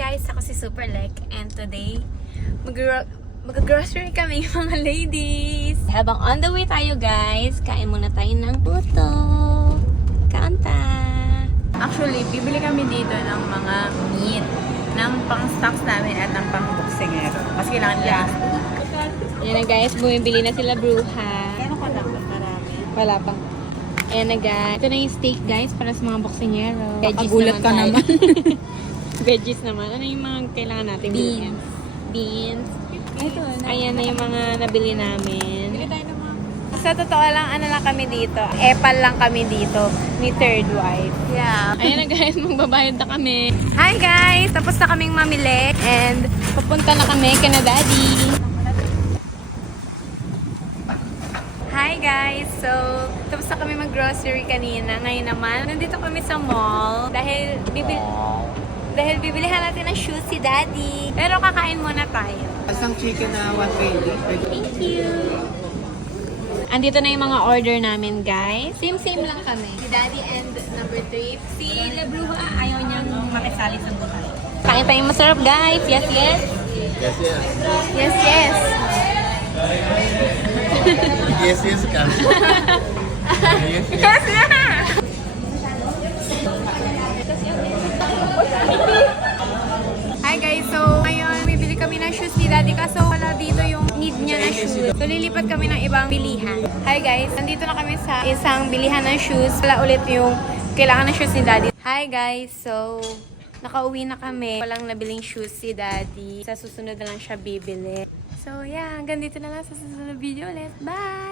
guys, ako si Superlek and today mag-grocery kami mga ladies. Habang on the way tayo guys, kain muna tayo ng puto. Kanta. Actually, bibili kami dito ng mga meat, ng pang-stocks namin at ng pang-boksingero. Kasi kailangan nila. Ayan na guys, bumibili na sila bruha. Kano ka lang ba marami? Wala pang. Ayan na guys. Ito na yung steak guys para sa mga boksingero. Makagulat ka tayo. naman. Veggies naman. Ano yung mga kailangan natin? Beans. Beans. Ito na. Ayan na yung mga nabili namin. Bili tayo ng mga... Sa totoo lang, ano lang kami dito. Epal lang kami dito ni third wife. Yeah. Ayan na guys, magbabayad na kami. Hi guys! Tapos na kaming mamili and papunta na kami kina daddy. Hi guys! So, tapos na kami mag-grocery kanina. Ngayon naman, nandito kami sa mall dahil bibilihan natin ng shoes si daddy. Pero kakain muna tayo. Isang chicken na 120. Thank you! Andito na yung mga order namin, guys. Same lang kami. Si Daddy and number 3. Si Labruha, ayaw niyang makisali sa buhay. Kain tayong masarap, guys. Yes, yes. Yes, yes. Yes, yes. Yes, yes ka. Yes, yes. Yes, yeah. Hi, guys. So, ngayon, bibili kami ng shoes ni Daddy kaso wala dito yung need niya na shoes. So, lilipat kami ng ibang bilihan. Hi, guys. Nandito na kami sa isang bilihan ng shoes. Wala ulit yung kailangan ng shoes ni Daddy. Hi, guys. So, nakauwi na kami. Walang nabiling shoes si Daddy. Sa susunod na lang siya bibili. So, yeah. Hanggang dito na lang sa susunod video ulit. Bye!